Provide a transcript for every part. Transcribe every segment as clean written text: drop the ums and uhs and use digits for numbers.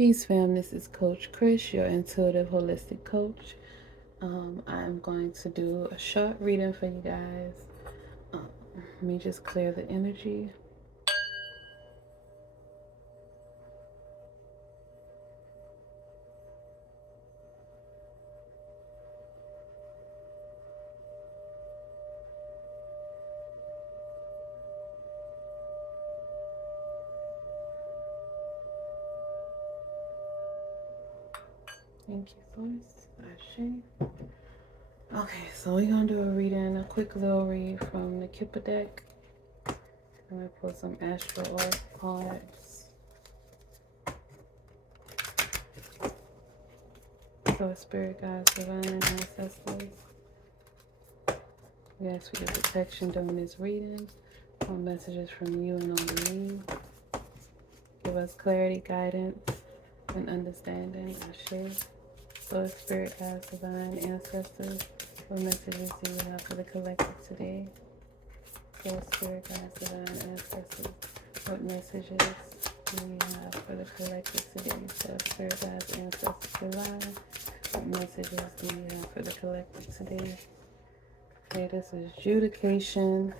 Peace, fam. This is Coach Chris, your intuitive holistic coach. I'm going to do a short reading for you guys. Let me just clear the energy. Thank you, Source. Ashe. Okay, so we're going to do a reading, a quick little read from the Kipper deck. I'm going to pull some Astral Art cards. So, Spirit Guides, Divine Ancestors. We ask for your protection during this reading. All messages from you and only you. Give us clarity, guidance, and understanding. Ashe. So, Spirit Guides, Divine Ancestors, what messages do you have for the collective today? So, Spirit Guides, Divine Ancestors, what messages do you have for the collective today? So, Spirit Guides, Ancestors, Divine, what messages do you have for the collective today? Okay, this is Judication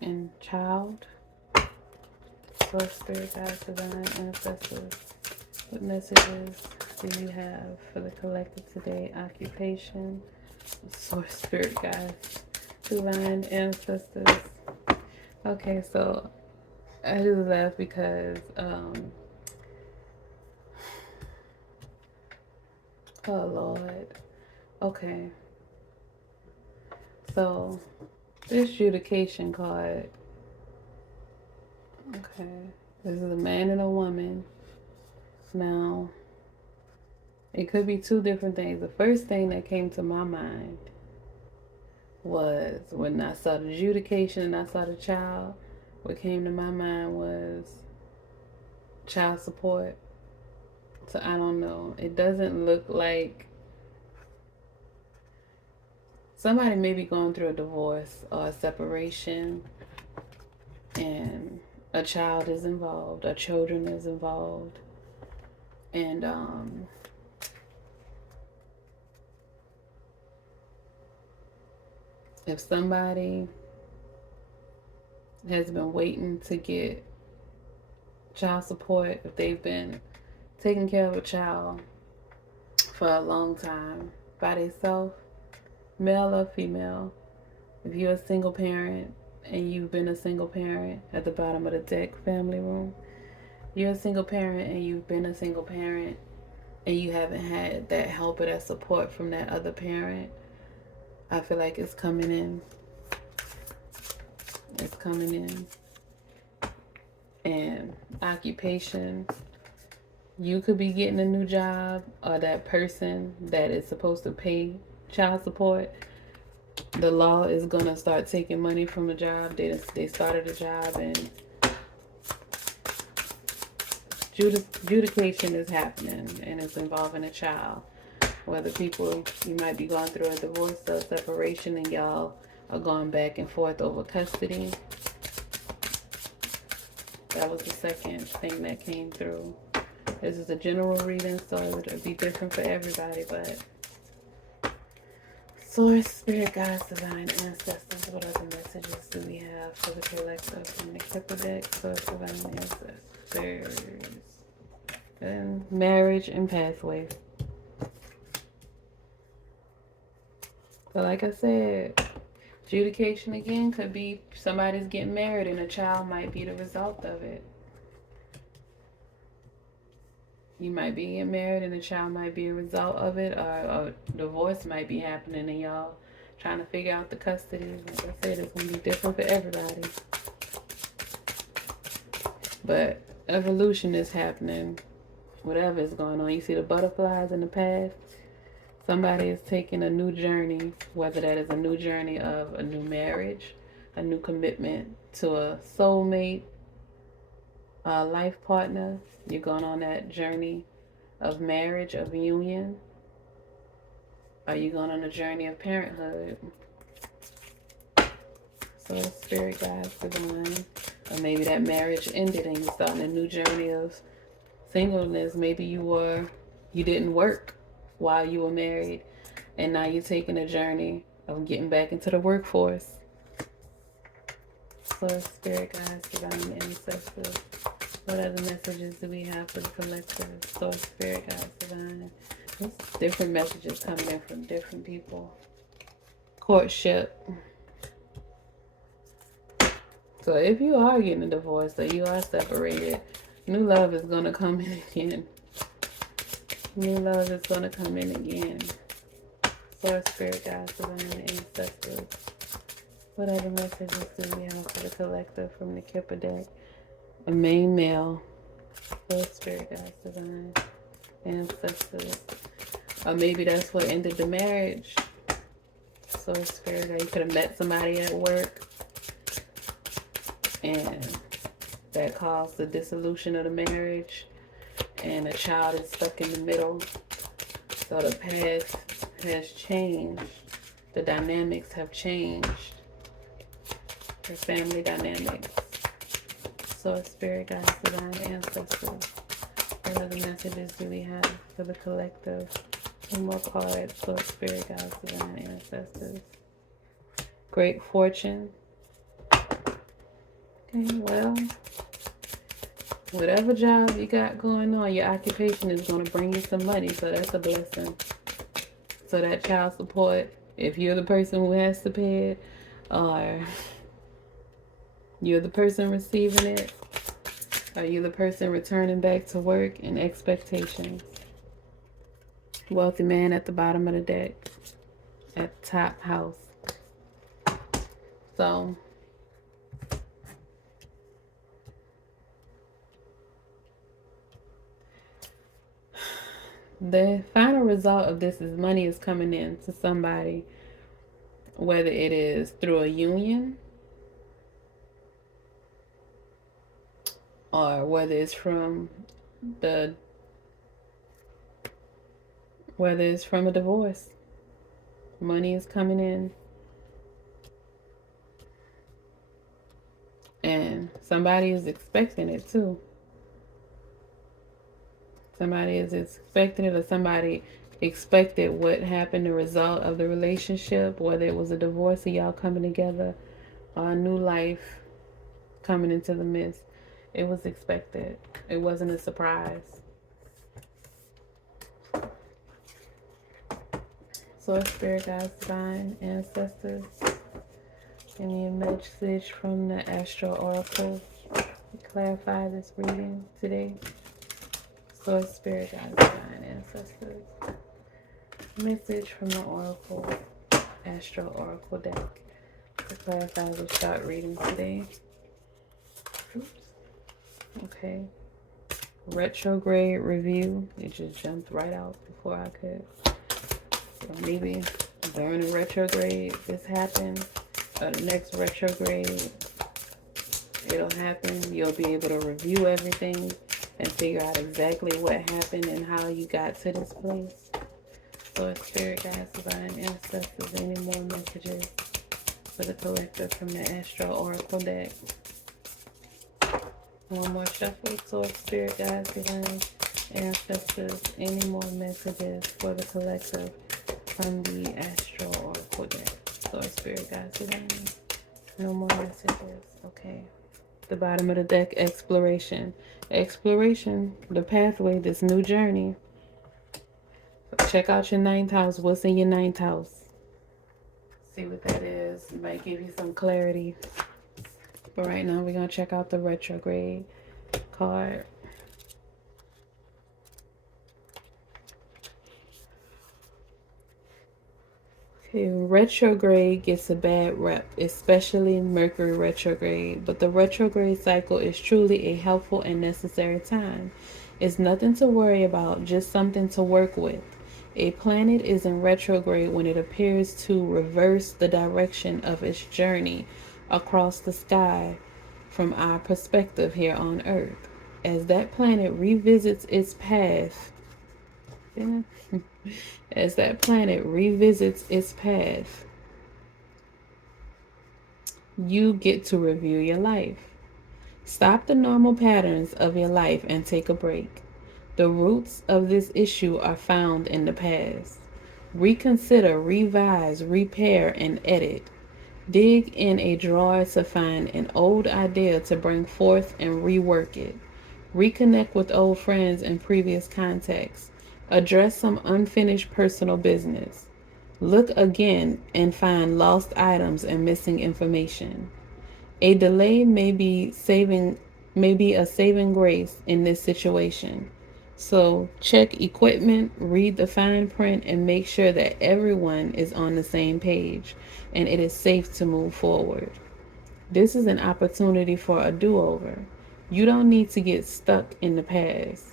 and Child. So, Spirit Guides, Divine Ancestors, what messages do you have for the collective today? Occupation, Source, Spirit Guides, Divine Ancestors. Okay, so I just laugh because, oh Lord. Okay, so this Judication card, okay, this is a man and a woman. Now, it could be two different things. The first thing that came to my mind was when I saw the Judication and I saw the child, what came to my mind was child support. So I don't know. It doesn't look like somebody may be going through a divorce or a separation and a child is involved, or children is involved. And if somebody has been waiting to get child support, if they've been taking care of a child for a long time by themselves, male or female, if you're a single parent and you've been a single parent, at the bottom of the deck, family room, you're a single parent and you've been a single parent and you haven't had that help or that support from that other parent, I feel like it's coming in. It's coming in. And occupation, you could be getting a new job, or that person that is supposed to pay child support, the law is going to start taking money from the job. They started a job and judication is happening and it's involving a child. Whether you might be going through a divorce or separation and y'all are going back and forth over custody. That was the second thing that came through. This is a general reading, so it would be different for everybody, but Source, Spirit Guides, Divine Ancestors, what other messages do we have for the collective from the Kipper deck? Source, Divine Ancestors, and marriage and pathway. But like I said, judication again could be somebody's getting married and a child might be the result of it. You might be getting married and a child might be a result of it, or divorce might be happening and y'all trying to figure out the custody. Like I said, it's going to be different for everybody. But evolution is happening. Whatever is going on. You see the butterflies in the path? Somebody is taking a new journey, whether that is a new journey of a new marriage, a new commitment to a soulmate, a life partner. You're going on that journey of marriage, of union. Are you going on a journey of parenthood? So Spirit Guides, Divine. Or maybe that marriage ended and you're starting a new journey of singleness. Maybe you didn't work while you were married, and now you're taking a journey of getting back into the workforce. Source, spirit guides, divine ancestors. What other messages do we have for the collective? Source, spirit guides, divine. There's different messages coming in from different people. Courtship. So if you are getting a divorce or you are separated, new love is going to come in again. New love is going to come in again. Source, spirit guides, divine ancestors. What other messages do we have for the collective from the Kipper deck? A main male. Source, spirit guides, divine ancestors. Or maybe that's what ended the marriage. Source, spirit guide. You could have met somebody at work, and that caused the dissolution of the marriage, and a child is stuck in the middle. So the past has changed. The dynamics have changed. The family dynamics. Source, spirit guides, divine ancestors. What other messages do we have for the collective? One more card. Source, spirit guides, divine ancestors. Great fortune. Okay, well, whatever job you got going on, your occupation is going to bring you some money, so that's a blessing. So that child support, if you're the person who has to pay it, or you're the person receiving it, or you're the person returning back to work and expectations. Wealthy man at the bottom of the deck, at the top house. So the final result of this is money is coming in to somebody, whether it is through a union or whether it's from a divorce. Money is coming in, and somebody is expecting it too. Somebody is expecting it, or somebody expected what happened, the result of the relationship, whether it was a divorce or y'all coming together, or a new life coming into the midst. It was expected. It wasn't a surprise. Source, spirit guides, divine ancestors. Give me a message from the Astro Oracle to clarify this reading today. Source, spirit guides, divine ancestors. Message from the Oracle, Astro Oracle deck to clarify the short reading today. Oops. Okay. Retrograde review. It just jumped right out before I could. So maybe during the retrograde this happened, or the next retrograde it'll happen. You'll be able to review everything and figure out exactly what happened and how you got to this place. So spirit guides, divine ancestors, any more messages for the collective from the Astro Oracle deck? One more shuffle. Source, spirit guides, divine ancestors, any more messages for the collective from the Astro Oracle deck? Source, spirit guides, divine. No more messages. Okay. The bottom of the deck, exploration. Exploration, the pathway, this new journey. Check out your 9th house. What's in your 9th house? See what that is. It might give you some clarity. But right now, we're going to check out the retrograde card. Okay, retrograde gets a bad rep, especially Mercury retrograde. But the retrograde cycle is truly a helpful and necessary time. It's nothing to worry about, just something to work with. A planet is in retrograde when it appears to reverse the direction of its journey across the sky from our perspective here on Earth. As that planet revisits its path, as that planet revisits its path, you get to review your life. Stop the normal patterns of your life and take a break. The roots of this issue are found in the past. Reconsider, revise, repair, and edit. Dig in a drawer to find an old idea to bring forth and rework it. Reconnect with old friends and previous contacts. Address some unfinished personal business. Look again and find lost items and missing information. A delay may be a saving grace in this situation. So check equipment, read the fine print, and make sure that everyone is on the same page and it is safe to move forward. This is an opportunity for a do-over. You don't need to get stuck in the past.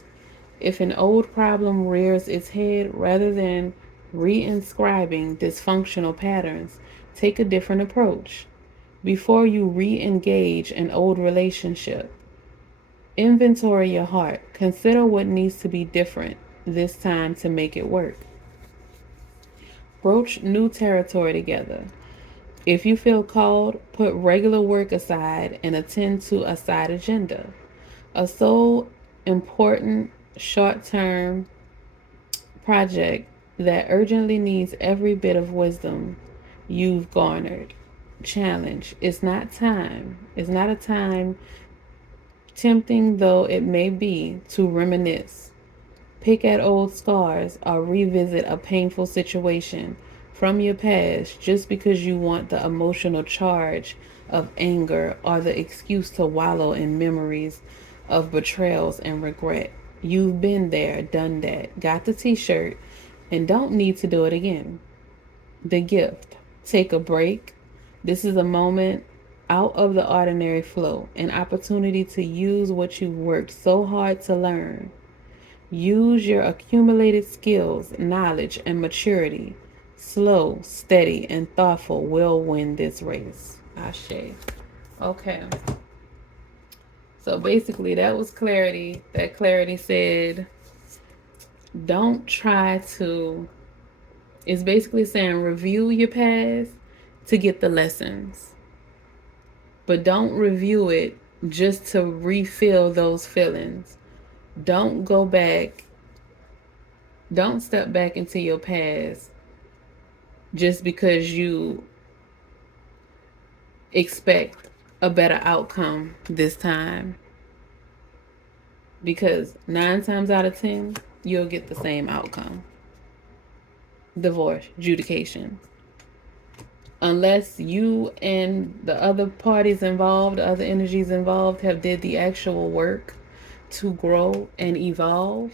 If an old problem rears its head, rather than reinscribing dysfunctional patterns, take a different approach. Before you re engage an old relationship, inventory your heart. Consider what needs to be different this time to make it work. Broach new territory together. If you feel called, put regular work aside and attend to a side agenda. A so important short term project that urgently needs every bit of wisdom you've garnered. Challenge. It's not time. It's not a time, tempting though it may be, to reminisce. Pick at old scars or revisit a painful situation from your past just because you want the emotional charge of anger or the excuse to wallow in memories of betrayals and regret. You've been there, done that, got the t-shirt, and don't need to do it again. The gift. Take a break. This is a moment out of the ordinary flow, an opportunity to use what you've worked so hard to learn. Use your accumulated skills, knowledge, and maturity. Slow, steady, and thoughtful will win this race. Ashe. Okay. So basically, that was clarity. That clarity said, don't try to, it's basically saying review your past to get the lessons. But don't review it just to refill those feelings. Don't go back. Don't step back into your past just because you expect a better outcome this time. Because 9 times out of 10, you'll get the same outcome. Divorce, adjudication. Unless you and the other parties involved, other energies involved, have did the actual work to grow and evolve,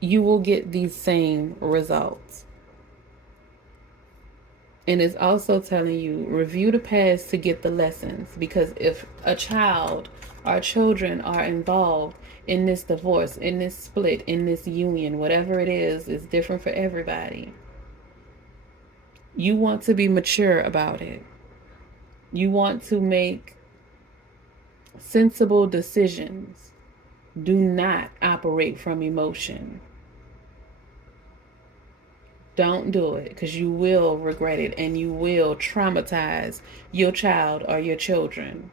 you will get these same results. And it's also telling you, review the past to get the lessons. Because if a child or children are involved in this divorce, in this split, in this union, whatever it is different for everybody. You want to be mature about it. You want to make sensible decisions. Do not operate from emotion. Don't do it, because you will regret it and you will traumatize your child or your children.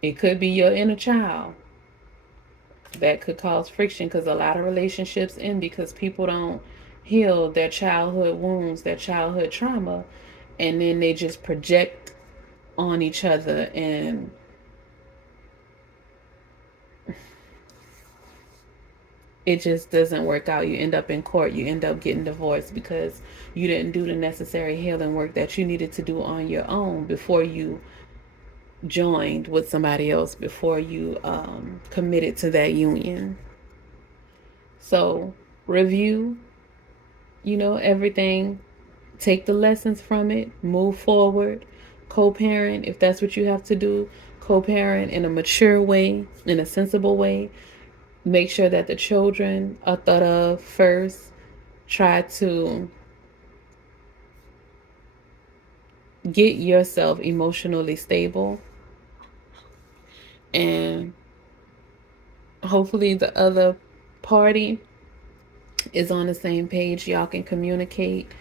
It could be your inner child that could cause friction, because a lot of relationships end because people don't heal their childhood wounds, their childhood trauma, and then they just project on each other, and it just doesn't work out. You end up in court. You end up getting divorced because you didn't do the necessary healing work that you needed to do on your own before you joined with somebody else, before you committed to that union. So review, everything. Take the lessons from it. Move forward. Co-parent, if that's what you have to do. Co-parent in a mature way, in a sensible way. Make sure that the children are thought of first. Try to get yourself emotionally stable. And hopefully the other party is on the same page. Y'all can communicate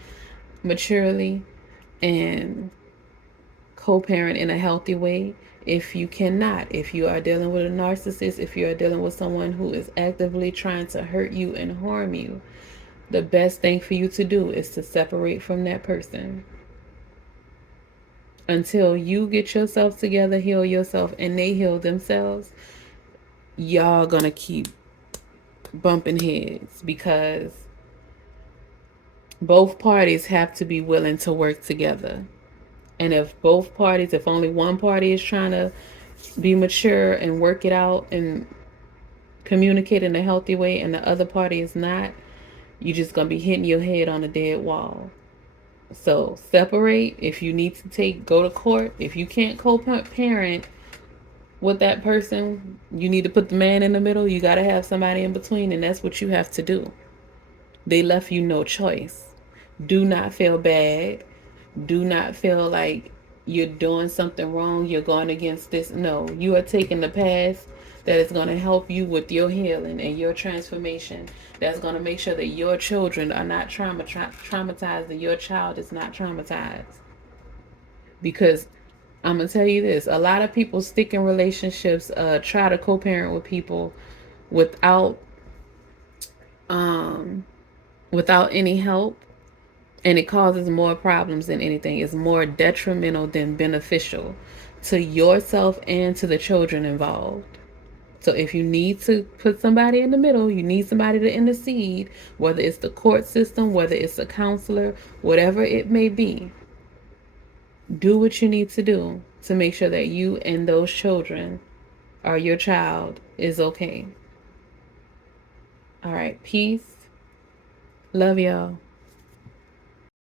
maturely and co-parent in a healthy way. If you cannot, if you are dealing with a narcissist, if you are dealing with someone who is actively trying to hurt you and harm you, the best thing for you to do is to separate from that person until you get yourself together, heal yourself, and they heal themselves. Y'all gonna keep bumping heads because both parties have to be willing to work together. And if both parties, if only one party is trying to be mature and work it out and communicate in a healthy way and the other party is not, you're just going to be hitting your head on a dead wall. So separate. If you need to go to court. If you can't co-parent with that person, you need to put the man in the middle. You got to have somebody in between, and that's what you have to do. They left you no choice. Do not feel bad. Do not feel like you're doing something wrong. You're going against this. No, you are taking the path that is going to help you with your healing and your transformation. That's going to make sure that your children are not traumatized, that your child is not traumatized. Because I'm going to tell you this, a lot of people stick in relationships, try to co-parent with people without any help, and it causes more problems than anything. It's more detrimental than beneficial to yourself and to the children involved. So if you need to put somebody in the middle, you need somebody to intercede, whether it's the court system, whether it's a counselor, whatever it may be, do what you need to do to make sure that you and those children or your child is okay. All right, peace. Love y'all.